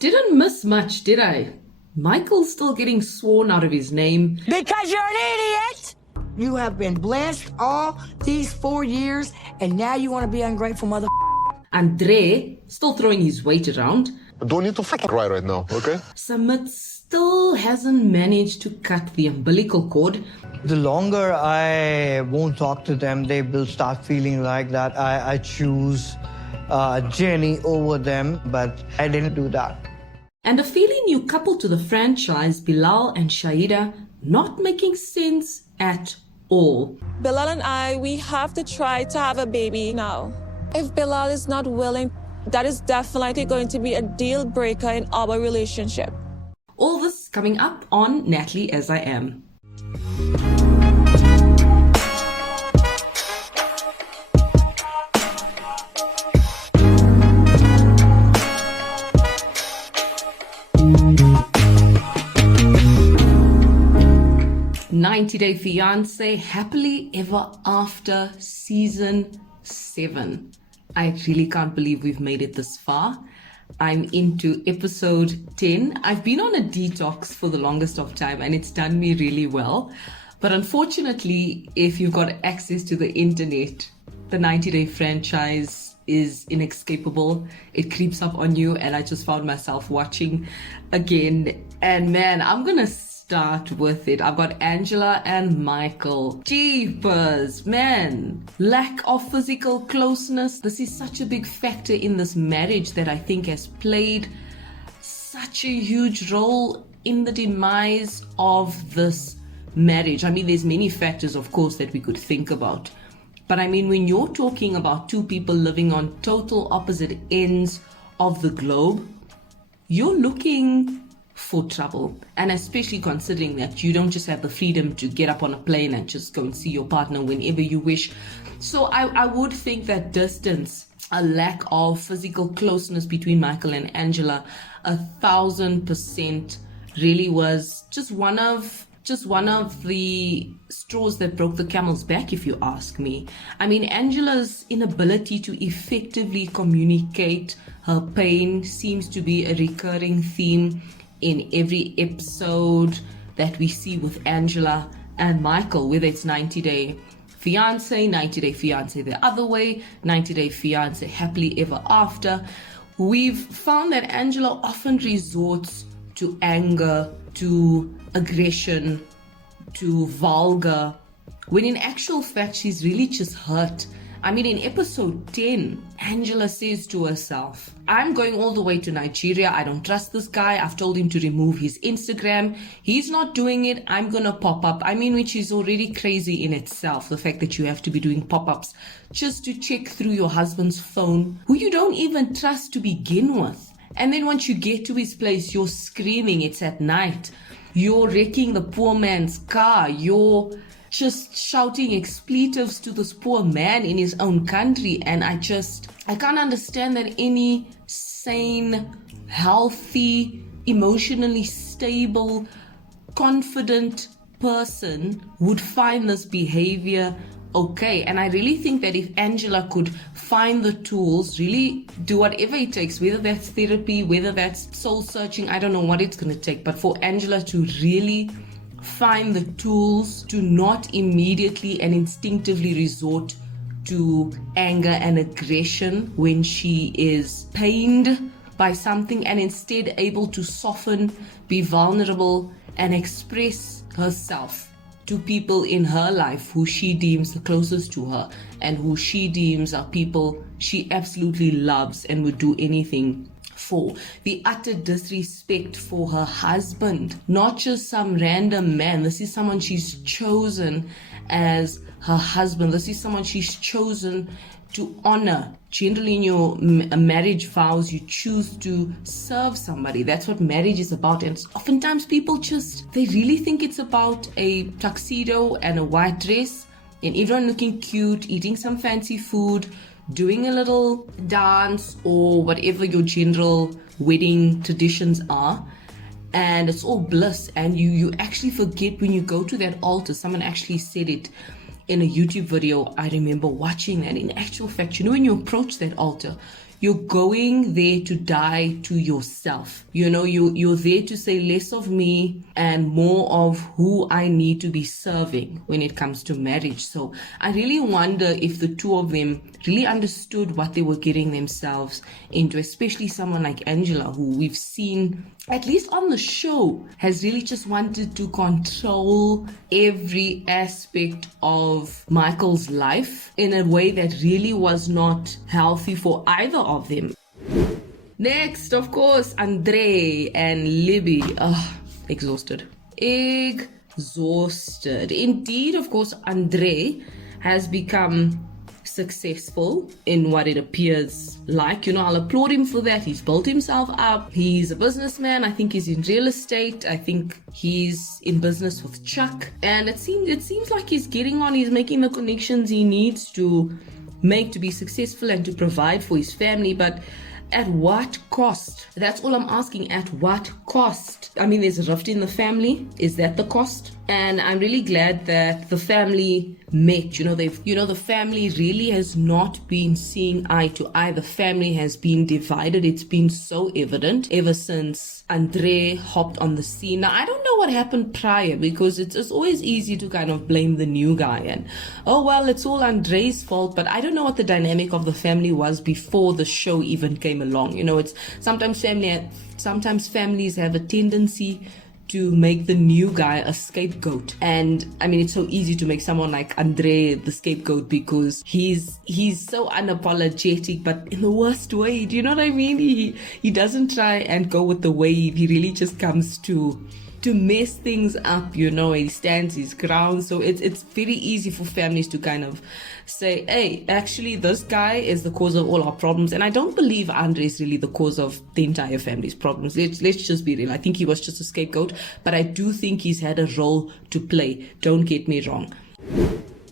didn't miss much, did I? Michael's still getting sworn out of his name. Because you're an idiot! You have been blessed all these 4 years, and now you want to be ungrateful mother. Andrei still throwing his weight around. Don't need to cry right now, okay? Sumit still hasn't managed to cut the umbilical cord. The longer I won't talk to them, they will start feeling like that I choose Jenny over them, but I didn't do that. And a fairly new couple to the franchise, Bilal and Shaeeda, not making sense at all. Bilal and I, we have to try to have a baby now. If Bilal is not willing, that is definitely going to be a deal breaker in our relationship. All this coming up on Natalie As I Am. "90-Day Fiance, Happily Ever After, Season 7. I really can't believe we've made it this far. I'm into episode 10. I've been on a detox for the longest of time and it's done me really well. But unfortunately, if you've got access to the internet, the 90-Day franchise is inescapable. It creeps up on you, and I just found myself watching again. And man, I'm gonna start with it. I've got Angela and Michael. Jeepers, man. Lack of physical closeness. This is such a big factor in this marriage that I think has played such a huge role in the demise of this marriage. I mean, there's many factors, of course, that we could think about. But I mean, when you're talking about two people living on total opposite ends of the globe, you're looking for trouble. And especially considering that you don't just have the freedom to get up on a plane and just go and see your partner whenever you wish. So I would think that distance, a lack of physical closeness between Michael and Angela, 1,000% really was just one of the straws that broke the camel's back, if you ask me. I mean, Angela's inability to effectively communicate her pain seems to be a recurring theme in every episode that we see with Angela and Michael, whether it's 90-Day Fiance, 90-Day Fiance the other way, 90-Day Fiance Happily Ever After. We've found that Angela often resorts to anger, to aggression, to vulgar, when in actual fact she's really just hurt. I mean, in episode 10, Angela says to herself, I'm going all the way to Nigeria. I don't trust this guy. I've told him to remove his Instagram. He's not doing it. I'm gonna pop up. I mean, which is already crazy in itself, the fact that you have to be doing pop-ups just to check through your husband's phone, who you don't even trust to begin with. And then once you get to his place, you're screaming. It's at night. You're wrecking the poor man's car. You're just shouting expletives to this poor man in his own country. And I can't understand that any sane, healthy, emotionally stable, confident person would find this behavior okay. And I really think that if Angela could find the tools, really do whatever it takes, whether that's therapy, whether that's soul searching, I don't know what it's going to take, but for Angela to really find the tools to not immediately and instinctively resort to anger and aggression when she is pained by something, and instead able to soften, be vulnerable, and express herself to people in her life who she deems the closest to her and who she deems are people she absolutely loves and would do anything for. The utter disrespect for her husband, not just some random man. This is someone she's chosen as her husband. This is someone she's chosen to honor. Generally in your marriage vows, you choose to serve somebody. That's what marriage is about. And oftentimes people they really think it's about a tuxedo and a white dress and everyone looking cute, eating some fancy food, doing a little dance or whatever your general wedding traditions are. And it's all bliss. And you actually forget when you go to that altar. Someone actually said it in a YouTube video. I remember watching that. In actual fact, when you approach that altar, you're going there to die to yourself. You know, you're there to say less of me and more of who I need to be serving when it comes to marriage. So I really wonder if the two of them really understood what they were getting themselves into, especially someone like Angela, who we've seen, at least on the show, has really just wanted to control every aspect of Michael's life in a way that really was not healthy for either of them. Next, of course, Andrei and Libby. Exhausted. Exhausted. Indeed, of course, Andrei has become successful in what it appears like. You know, I'll applaud him for that. He's built himself up. He's a businessman. I think he's in real estate. I think he's in business with Chuck. And it seems like he's getting on. He's making the connections he needs to make to be successful and to provide for his family. But at what cost? That's all I'm asking. At what cost? I mean, there's a rift in the family. Is that the cost? And I'm really glad that the family met. The family really has not been seeing eye to eye. The family has been divided. It's been so evident ever since Andrei hopped on the scene. Now, I don't know what happened prior, because it's always easy to kind of blame the new guy and, oh, well, it's all Andrei's fault. But I don't know what the dynamic of the family was before the show even came along. You know, it's sometimes families have a tendency to make the new guy a scapegoat. And I mean, it's so easy to make someone like Andrei the scapegoat because he's so unapologetic, but in the worst way. Do you know what I mean? He doesn't try and go with the wave. He really just comes to mess things up, you know. He stands his ground. So it's very easy for families to kind of say, hey, actually this guy is the cause of all our problems. And I don't believe Andrei is really the cause of the entire family's problems. Let's just be real. I think he was just a scapegoat, but I do think he's had a role to play. Don't get me wrong.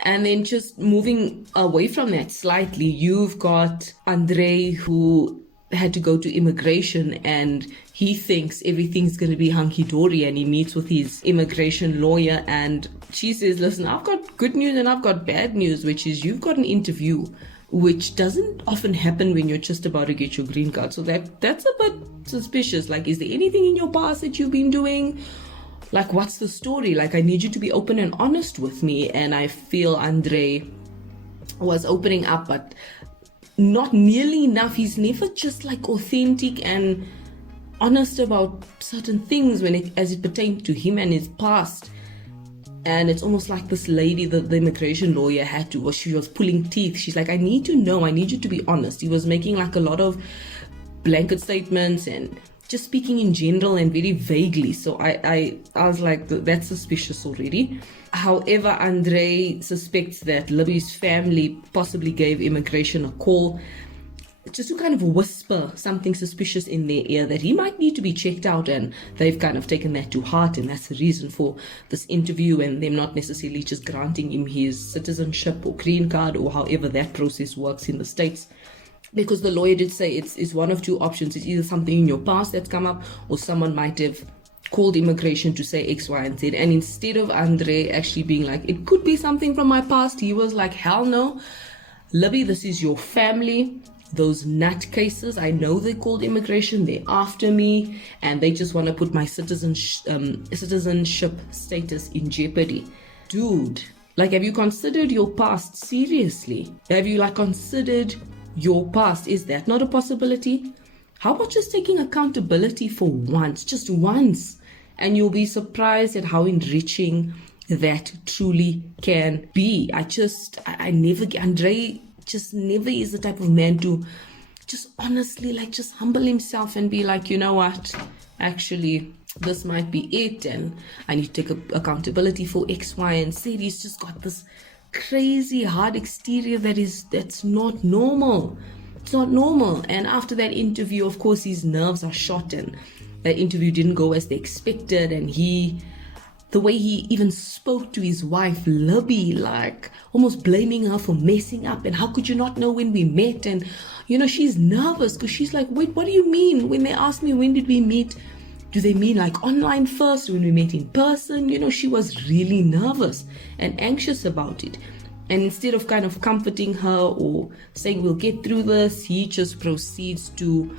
And then just moving away from that slightly, you've got Andrei, who had to go to immigration, and he thinks everything's going to be hunky-dory, and he meets with his immigration lawyer, and she says, listen, I've got good news and I've got bad news, which is you've got an interview, which doesn't often happen when you're just about to get your green card. So that's a bit suspicious. Like, is there anything in your past that you've been doing? Like, what's the story? Like, I need you to be open and honest with me. And I feel Andrei was opening up, but not nearly enough. He's never just like authentic and honest about certain things as it pertains to him and his past. And it's almost like this lady, the immigration lawyer, she was pulling teeth. She's like, I need to know, I need you to be honest. He was making like a lot of blanket statements and just speaking in general and very vaguely. So I was like, that's suspicious already. However, Andrei suspects that Libby's family possibly gave immigration a call just to kind of whisper something suspicious in their ear, that he might need to be checked out, and they've kind of taken that to heart, and that's the reason for this interview and them not necessarily just granting him his citizenship or green card or however that process works in the States. Because the lawyer did say it's one of two options. It's either something in your past that's come up, or someone might have called immigration to say X, Y, and Z. And instead of Andrei actually being like, it could be something from my past, he was like, hell no. Libby, this is your family. Those nutcases, I know they called immigration, they're after me, and they just want to put my citizenship status in jeopardy. Dude, like, have you considered your past seriously? Have you considered your past? Is that not a possibility? How about just taking accountability for once, just once, and you'll be surprised at how enriching that truly can be. Andrei just never is the type of man to just honestly just humble himself and be like, you know what, actually this might be it, and I need to take accountability for X, Y, and Z. He's just got this crazy hard exterior that's not normal. It's not normal. And after that interview, of course, his nerves are shot, and that interview didn't go as they expected, and the way he even spoke to his wife, Libby, like almost blaming her for messing up. And how could you not know when we met? And, she's nervous because she's like, wait, what do you mean? When they ask me, when did we meet? Do they mean like online first, when we met in person? She was really nervous and anxious about it. And instead of kind of comforting her or saying we'll get through this, he just proceeds to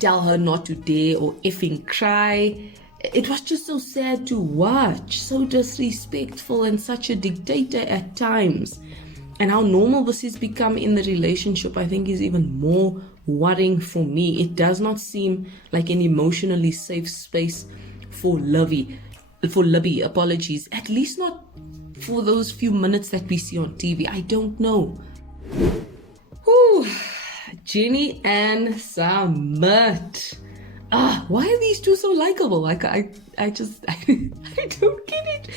tell her not to dare or effing cry. It was just so sad to watch, so disrespectful and such a dictator at times. And how normal this has become in the relationship, I think, is even more worrying for me. It does not seem like an emotionally safe space for Libby, apologies, at least not for those few minutes that we see on TV. I don't know. Whew. Jenny and Sumit. Why are these two so likable? Like I don't get it.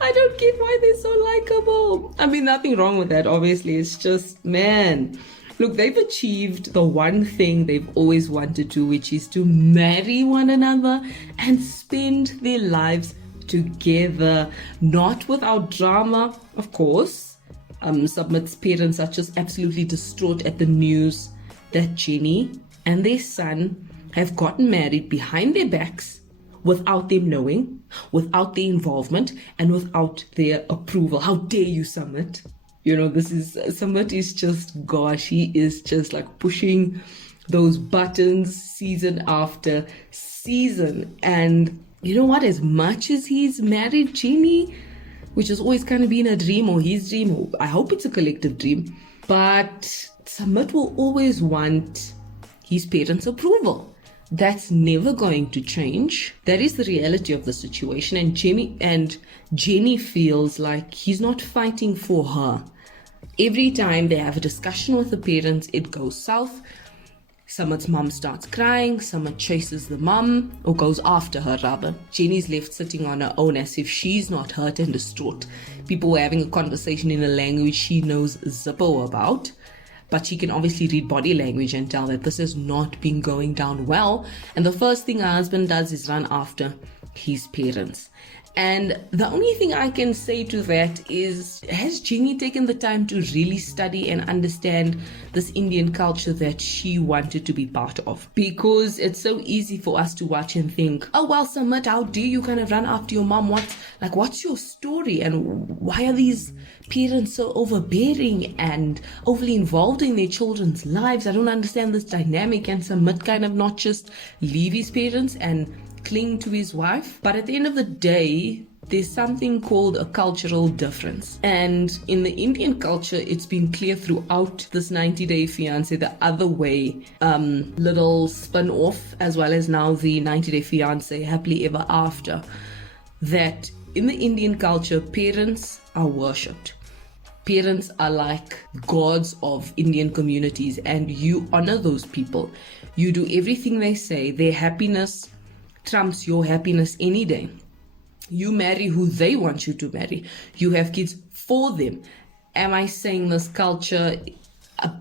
I don't get why they're so likable. I mean, nothing wrong with that, obviously. It's just, man. Look, they've achieved the one thing they've always wanted to, which is to marry one another and spend their lives together. Not without drama, of course. Sumit's parents are just absolutely distraught at the news that Jenny and their son have gotten married behind their backs, without them knowing, without their involvement, and without their approval. How dare you, Sumit? You know, Sumit is just, gosh, he is just like pushing those buttons season after season. And you know what? As much as he's married Jenny, which has always kind of been a dream or his dream, or I hope it's a collective dream, but Sumit will always want his parents' approval. That's never going to change. That is the reality of the situation. And Jenny feels like he's not fighting for her. Every time they have a discussion with the parents, it goes south. Sumit's mom starts crying. Sumit chases the mom, or goes after her rather. Jenny's left sitting on her own as if she's not hurt and distraught. People were having a conversation in a language she knows zippo about. But she can obviously read body language and tell that this has not been going down well. And the first thing her husband does is run after his parents. And the only thing I can say to that is, has Jenny taken the time to really study and understand this Indian culture that she wanted to be part of? Because it's so easy for us to watch and think, oh, well, Sumit, how dare you kind of run after your mom? What's your story? And why are these parents so overbearing and overly involved in their children's lives? I don't understand this dynamic. And Sumit kind of not just leave his parents and cling to his wife. But at the end of the day, there's something called a cultural difference. And in the Indian culture, it's been clear throughout this 90-Day Fiance, the other way, little spin-off, as well as now the 90-Day Fiance, Happily Ever After, that in the Indian culture, parents are worshipped. Parents are like gods of Indian communities, and you honor those people. You do everything they say. Their happiness trumps your happiness any day. You marry who they want you to marry. You have kids for them. Am I saying this culture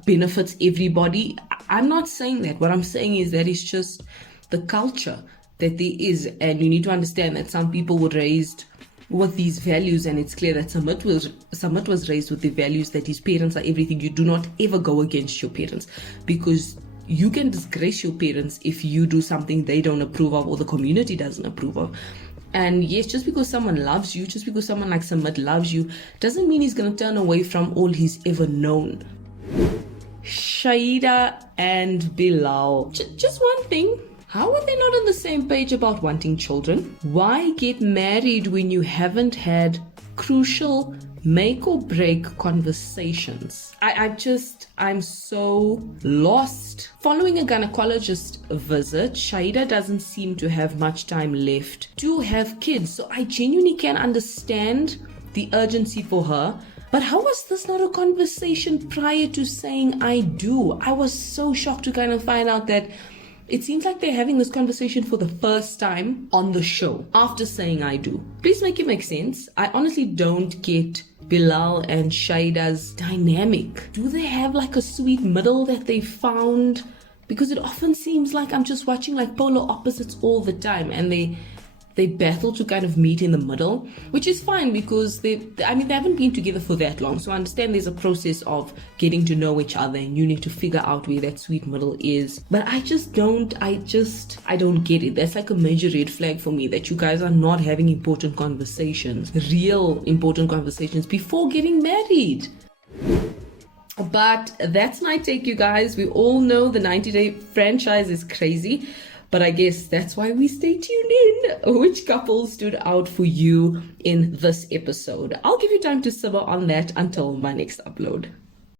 benefits everybody? I'm not saying that. What I'm saying is that it's just the culture that there is, and you need to understand that some people were raised with these values, and it's clear that Sumit was raised with the values that his parents are everything. You do not ever go against your parents, because you can disgrace your parents if you do something they don't approve of or the community doesn't approve of. And yes, just because someone loves you, just because someone like Sumit loves you, doesn't mean he's going to turn away from all he's ever known. Shaeeda and Bilal. Just one thing. How are they not on the same page about wanting children? Why get married when you haven't had crucial make or break conversations? I'm so lost. Following a gynecologist visit, Shaeeda doesn't seem to have much time left to have kids. So I genuinely can understand the urgency for her. But how was this not a conversation prior to saying I do? I was so shocked to kind of find out that it seems like they're having this conversation for the first time on the show after saying I do. Please make it make sense. I honestly don't get Bilal and Shaeeda's dynamic. Do they have like a sweet middle that they found? Because it often seems like I'm just watching like polar opposites all the time, and they they battle to kind of meet in the middle, which is fine because they haven't been together for that long. So I understand there's a process of getting to know each other and you need to figure out where that sweet middle is. But I don't get it. That's like a major red flag for me, that you guys are not having important conversations, real important conversations before getting married. But that's my take, you guys. We all know the 90-day franchise is crazy, but I guess that's why we stay tuned in. Which couple stood out for you in this episode? I'll give you time to simmer on that until my next upload.